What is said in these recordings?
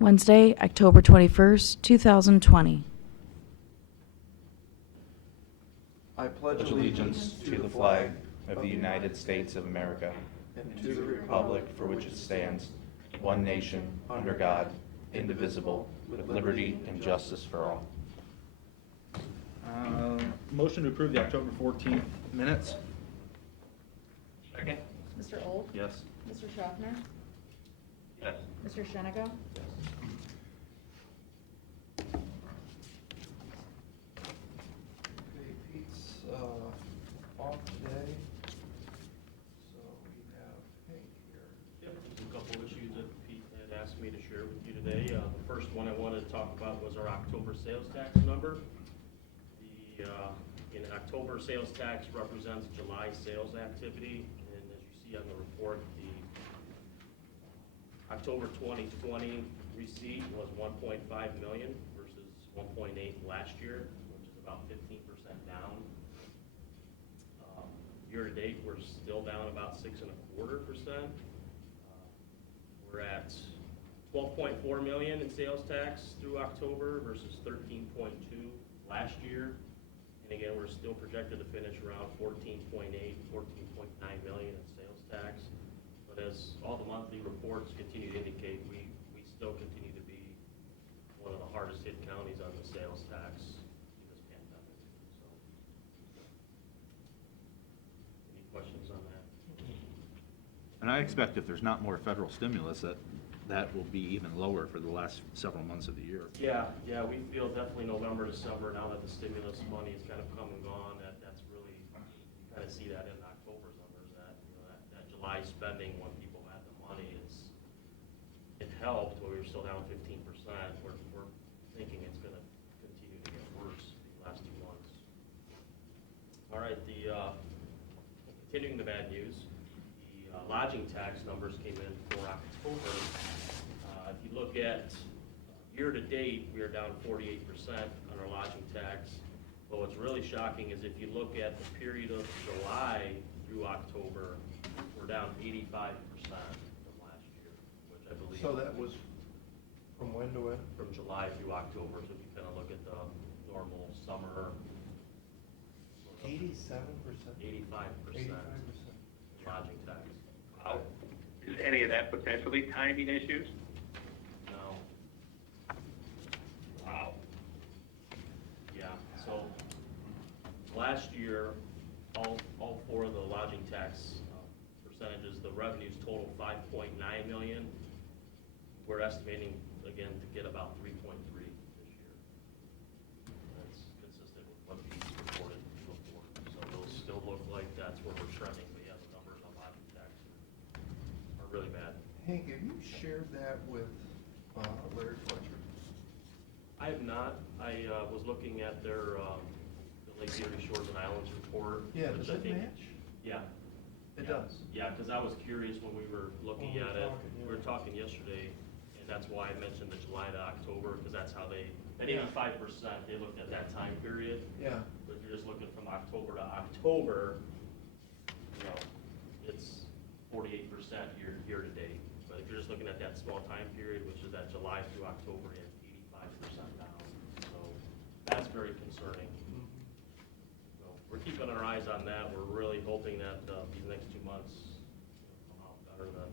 Wednesday, October 21st, 2020. I pledge allegiance to the flag of the United States of America and to the republic for which it stands, one nation, under God, indivisible, with liberty and justice for all. Motion to approve the October 14th minutes? Second? Mr. Old? Yes. Mr. Schaffner? Yes. Mr. Shenago? Okay, Pete's off today, so we have Hank here. Yep, there's a couple issues that Pete had asked me to share with you today. The first one I wanted to talk about was our October sales tax number. In October, sales tax represents July sales activity, and as you see on the report, the October 2020 receipt was 1.5 million versus 1.8 last year, which is about 15% down. Year to date, we're still down about 6.25%. We're at 12.4 million in sales tax through October versus 13.2 last year. And again, we're still projected to finish around 14.8, 14.9 million in sales tax. But as all the monthly reports continue to indicate, we still continue to be one of the hardest hit counties on the sales tax in this pandemic. So, any questions on that? And I expect if there's not more federal stimulus, that will be even lower for the last several months of the year. Yeah, we feel definitely November, December, now that the stimulus money has kind of come and gone, that's really, you kind of see that in October's numbers, that July spending when people had the money, it helped, but we were still down 15%. We're thinking it's gonna continue to get worse the last 2 months. All right, continuing the bad news, the lodging tax numbers came in for October. If you look at year-to-date, we are down 48% on our lodging tax. But what's really shocking is if you look at the period of July through October, we're down 85% from last year, which I believe. So that was from when to when? From July through October, so if you kind of look at the normal summer. 87%? 85% lodging tax. Wow. Is any of that potentially timing issues? No. Wow. Yeah, so last year, all 4 of the lodging tax percentages, the revenues totaled 5.9 million. We're estimating, again, to get about 3.3 this year. That's consistent with what Pete's reported before. So those still look like that's where we're trending, but yeah, the numbers on lodging tax are really bad. Hank, have you shared that with Larry Fletcher? I have not. I was looking at their the Lake Erie Shores and Islands report. Yeah, which does I it think, match? Yeah. It does. Yeah, because I was curious when we were looking When we at were it. talking, yeah. We were talking yesterday, and that's why I mentioned the July to October, because that's how they, at Yeah. 85%, they looked at that time period. Yeah. But if you're just looking from October to October, it's 48% year to date. But if you're just looking at that small time period, which is that July through October, it's 85% down. So that's very concerning. So we're keeping our eyes on that. We're really hoping that these next 2 months come out better than.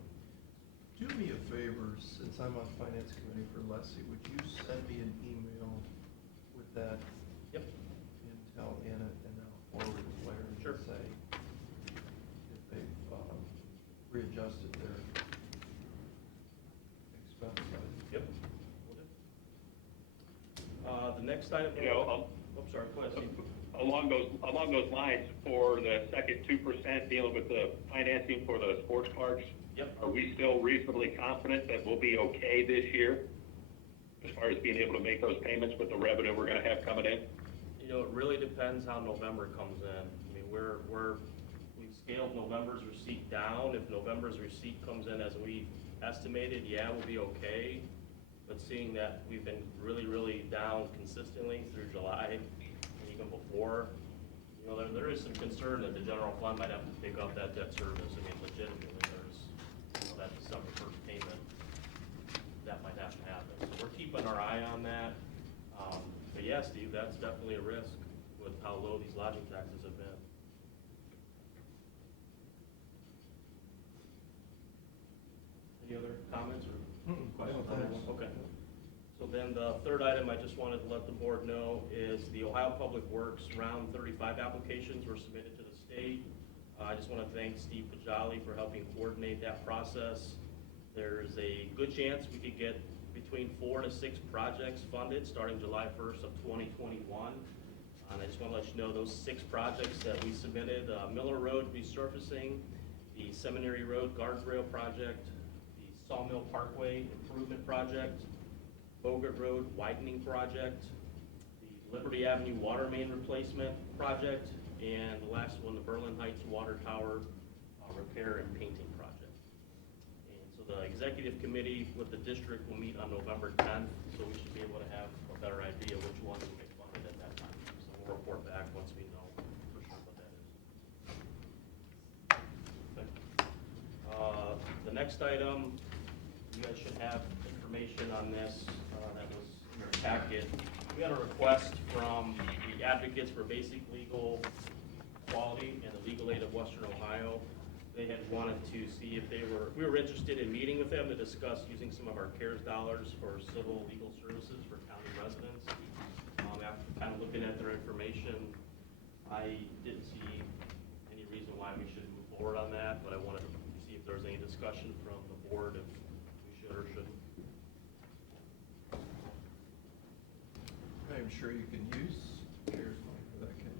Do me a favor, since I'm on finance committee for Leslie, would you send me an email with that Yep. intel in it, and I'll forward it to Larry Sure. and say if they've readjusted their expense side. Yep. Will do. The next item. You know, Oh, sorry. Go ahead, Steve. along those lines, for the second 2% dealing with the financing for the sports cards, Yep. are we still reasonably confident that we'll be okay this year as far as being able to make those payments with the revenue we're going to have coming in? It really depends how November comes in. I mean, we've scaled November's receipt down. If November's receipt comes in as we estimated, yeah, we'll be okay. But seeing that we've been really, really down consistently through July, and even before, there is some concern that the general fund might have to pick up that debt service. I mean, legitimately, there's, that December 1st payment that might have to happen. So we're keeping our eye on that. But yeah, Steve, that's definitely a risk with how low these lodging taxes have been. Any other comments or questions on that? Okay. So then the third item I just wanted to let the board know is the Ohio Public Works Round 35 applications were submitted to the state. I just want to thank Steve Pajali for helping coordinate that process. There's a good chance we could get between 4 to 6 projects funded starting July 1st of 2021. And I just want to let you know those 6 projects that we submitted: Miller Road resurfacing, the Seminary Road guardrail project, the Sawmill Parkway improvement project, Bogart Road widening project, the Liberty Avenue water main replacement project, and the last one, the Berlin Heights Water Tower repair and painting project. And so the executive committee with the district will meet on November 10th, so we should be able to have a better idea which ones will get funded at that time. So we'll report back once we know for sure what that is. Okay. The next item, you guys should have information on this that was in your packet. We had a request from the Advocates for Basic Legal Quality and the Legal Aid of Western Ohio. They had wanted to see if we were interested in meeting with them to discuss using some of our CARES dollars for civil legal services for county residents. After kind of looking at their information, I didn't see any reason why we should move forward on that, but I wanted to see if there was any discussion from the board if we should or shouldn't. I'm sure you can use CARES money for that, Ken.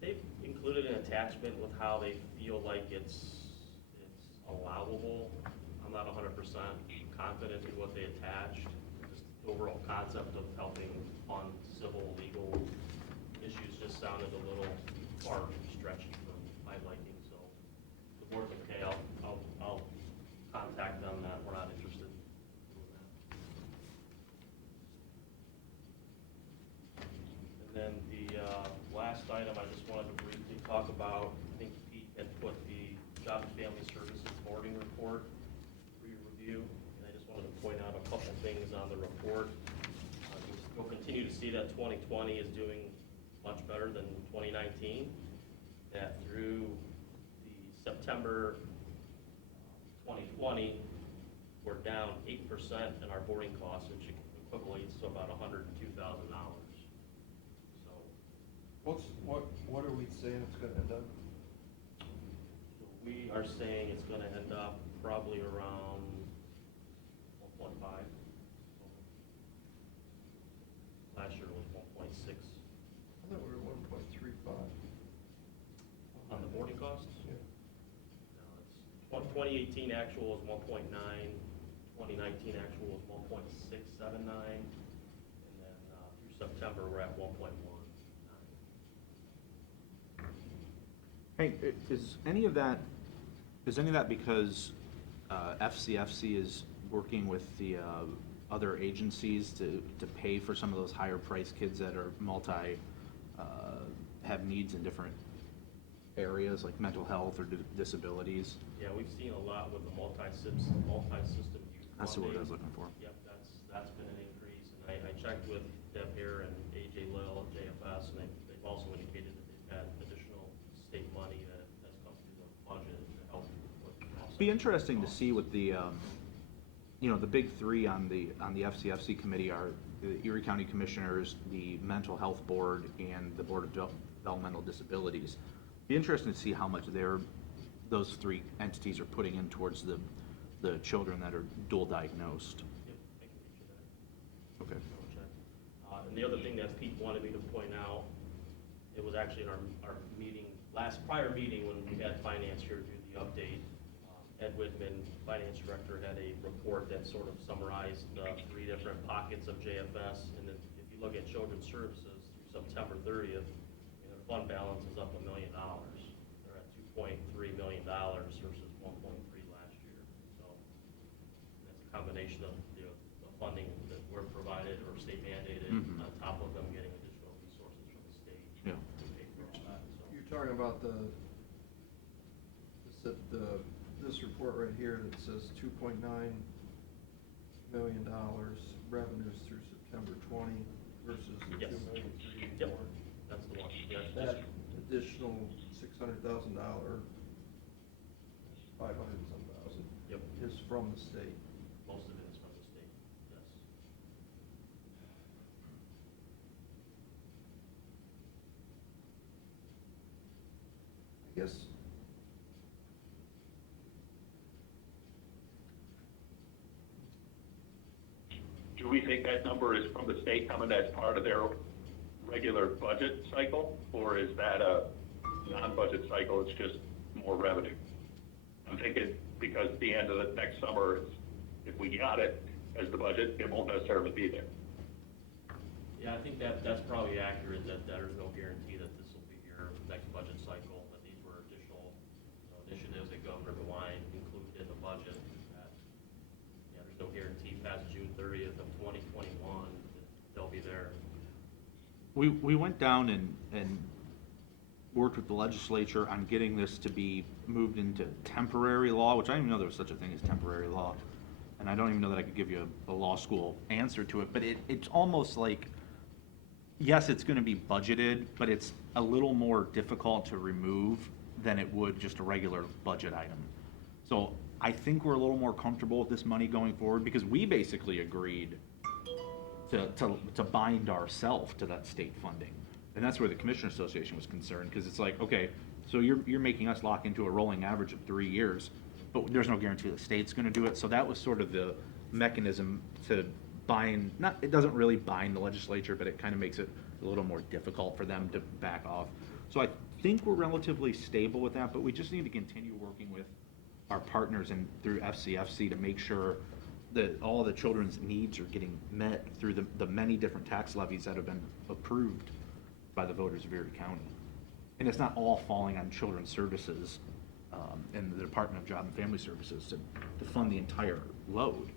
They've included an attachment with how they feel like it's allowable. I'm not 100% confident in what they attached. Just the overall concept of helping fund civil legal issues just sounded a little far stretchy for my liking. So the board's okay. I'll contact them that we're not interested in doing that. And then the last item I just wanted to briefly talk about, I think Pete had put the Job and Family Services boarding report for your review, and I just wanted to point out a couple things on the report. You'll continue to see that 2020 is doing much better than 2019, that through the September 2020, we're down 8% in our boarding costs, which equates to about $102,000. What are we saying it's gonna end up? So we are saying it's gonna end up probably around 1.5. Last year was 1.6. I thought we were 1.35. On the boarding costs? Yeah. No, it's 2018 actual is 1.9, 2019 actual is 1.679, and then through September, we're at 1.1. Hey, is any of that because FCFC is working with the other agencies to pay for some of those higher priced kids that are have needs in different areas like mental health or disabilities? Yeah, we've seen a lot with the multi-system youth That's the word I was funding. looking for. Yep, that's been an increase, and I checked with Deb Hare and AJ Lill at JFS, and they've also indicated that they've had additional state money that's come through the budget to help with offset. Be interesting to see what the the big three on the FCFC committee are the Erie County Commissioners, the Mental Health Board, and the Board of Developmental Disabilities. Be interesting to see how much those three entities are putting in towards the children that are dual diagnosed. Yep, I can reach you that. Okay. I'll check. And the other thing that Pete wanted me to point out, it was actually in our meeting, prior meeting when we had finance here do the update. Ed Whitman, finance director, had a report that sort of summarized the 3 different pockets of JFS. And then if you look at children's services through September 30th, the fund balance is up $1 million. They're at $2.3 million versus 1.3 last year. So that's a combination of the funding that we're provided or state mandated, on top of them getting additional resources from the state Yeah. to pay for all that. So. You're talking about this report right here that says 2.9 million revenues through September 20 versus the Yes. 2,384,000. Yep, that's the one. Yeah, That additional $600,000, 500 and some thousand, Yep, is from the state. most of it is from the state, yes. I guess, Do we think that number is from the state coming as part of their regular budget cycle? Or is that a non-budget cycle, it's just more revenue? I'm thinking because at the end of the next summer, if we got it as the budget, it won't necessarily be there. Yeah, I think that's probably accurate, that there's no guarantee that this will be your next budget cycle, that these were additional, initiatives that Governor DeWine included in the budget. That, yeah, there's no guarantee past June 30th of 2021, that they'll be there. We went down and worked with the legislature on getting this to be moved into temporary law, which I didn't even know there was such a thing as temporary law. And I don't even know that I could give you a law school answer to it, but it's almost like, yes, it's gonna be budgeted, but it's a little more difficult to remove than it would just a regular budget item. So I think we're a little more comfortable with this money going forward, because we basically agreed to bind ourselves to that state funding. And that's where the Commissioner Association was concerned, because it's like, okay, so you're making us lock into a rolling average of 3 years, but there's no guarantee the state's gonna do it. So that was sort of the mechanism to bind, it doesn't really bind the legislature, but it kind of makes it a little more difficult for them to back off. So I think we're relatively stable with that, but we just need to continue working with our partners and through FCFC to make sure that all the children's needs are getting met through the many different tax levies that have been approved by the voters of Erie County. And it's not all falling on Children's Services and the Department of Job and Family Services to fund the entire load.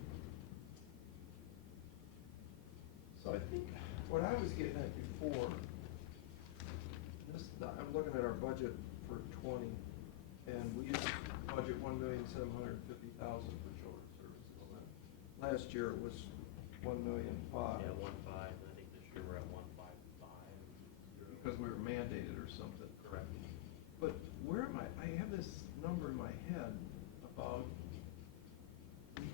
so I think what I was getting at before, I'm looking at our budget for 20, and we used to budget $1,750,000 for children's services. Well, then, last year it was $1,000,005. Yeah, 1.5, and I think this year we're at 1.55. Because we were mandated or something. Correct. But where am I have this number in my head about,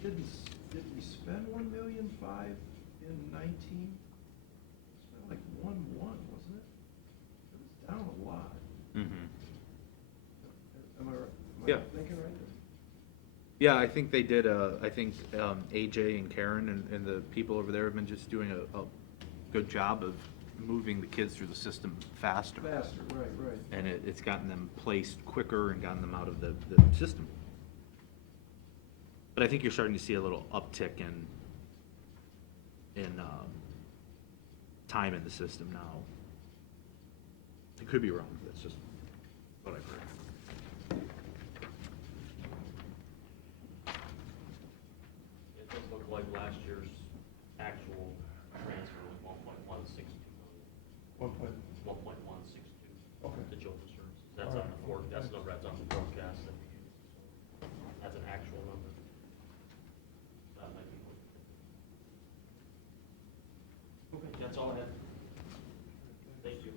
did we spend $1,000,005 in 19? Spent like 1.1, wasn't it? It was down a lot. Mm-hmm. Am I Yeah. thinking right? Yeah, I think they did, I think AJ and Karen and the people over there have been just doing a good job of moving the kids through the system faster. Faster, right. And it's gotten them placed quicker and gotten them out of the system. But I think you're starting to see a little uptick in time in the system now. I could be wrong, but that's just what I've heard. It does look like last year's actual transfer was 1.162 million. 1.162. Okay. To children's services. That's All on right. the that's the number that's on the forecast that we use. So that's an actual number. That might be. Okay, that's all I have. Thank you.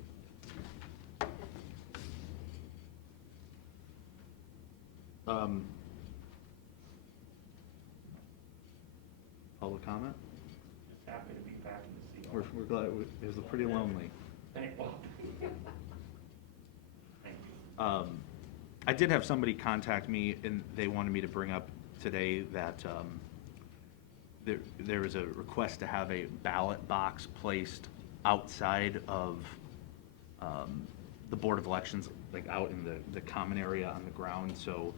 Public comment? Just happy to be back in the seat. We're glad, it was pretty lonely. Thank you. Thank you. I did have somebody contact me, and they wanted me to bring up today that there was a request to have a ballot box placed outside of the Board of Elections, like out in the common area on the ground. So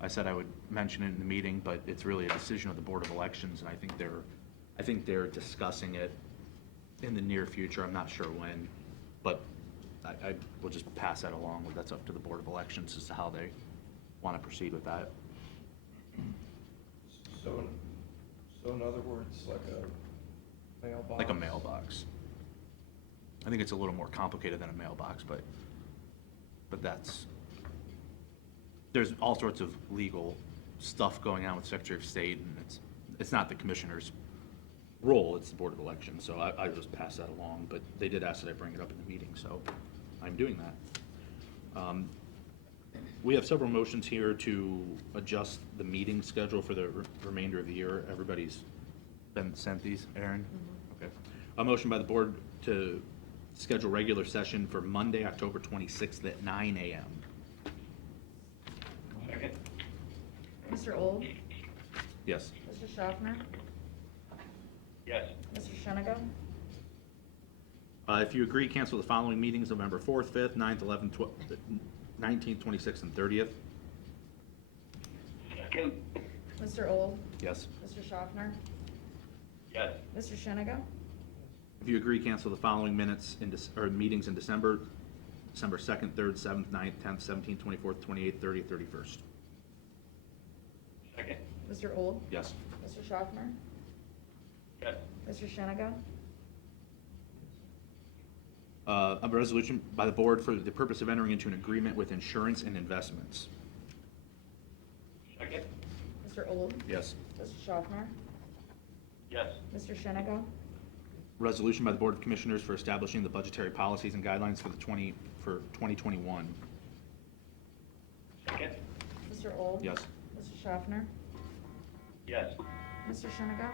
I said I would mention it in the meeting, but it's really a decision of the Board of Elections, and I think they're discussing it in the near future. I'm not sure when, but I will just pass that along. That's up to the Board of Elections as to how they want to proceed with that. So in other words, like a mailbox? Like a mailbox. I think it's a little more complicated than a mailbox, but there's all sorts of legal stuff going on with Secretary of State, and it's not the commissioner's role, it's the Board of Elections, so I just pass that along, but they did ask that I bring it up in the meeting, so I'm doing that. We have several motions here to adjust the meeting schedule for the remainder of the year. Everybody's been sent these, Aaron? Okay. A motion by the board to schedule regular session for Monday, October 26th at 9 a.m. Second? Mr. Old? Yes. Mr. Schaffner? Yes. Mr. Shenigo? If you agree, cancel the following meetings, November 4th, 5th, 9th, 11th, 19th, 26th, and 30th. Second? Mr. Old? Yes. Mr. Schaffner? Yes. Mr. Shenigo? If you agree, cancel the following minutes or meetings in December, December 2nd, 3rd, 7th, 9th, 10th, 17th, 24th, 28th, 30th, 31st. Second? Mr. Old? Yes. Mr. Schaffner? Yes. Mr. Shenigo? A resolution by the board for the purpose of entering into an agreement with insurance and investments. Second? Mr. Old? Yes. Mr. Schaffner? Yes. Mr. Shenigo? Resolution by the Board of Commissioners for establishing the budgetary policies and guidelines for 2021. Second? Mr. Old? Yes. Mr. Schaffner? Yes. Mr. Shenigo?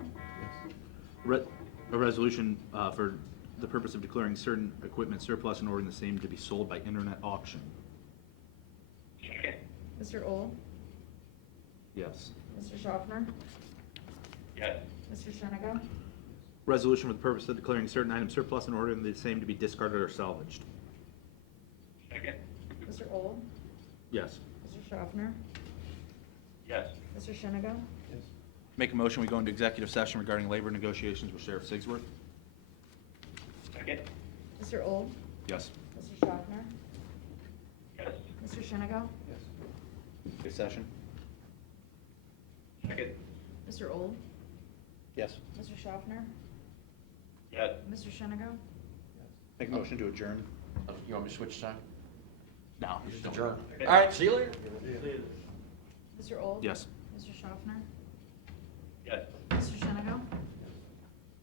A resolution for the purpose of declaring certain equipment surplus and ordering the same to be sold by internet auction. Second? Mr. Old? Yes. Mr. Schaffner? Yes. Mr. Shenigo? Resolution for the purpose of declaring certain items surplus and ordering the same to be discarded or salvaged. Second? Mr. Old? Yes. Mr. Schaffner? Yes. Mr. Shenigo? Make a motion, we go into executive session regarding labor negotiations with Sheriff Sigsworth. Second? Mr. Old? Yes. Mr. Schaffner? Yes. Mr. Shenigo? Good session. Second? Mr. Old? Yes. Mr. Schaffner? Yes. Mr. Shenigo? Make a motion to adjourn. You want me to switch time? No. Just adjourn. All right, see you later. Mr. Old? Yes. Mr. Schaffner? Yes.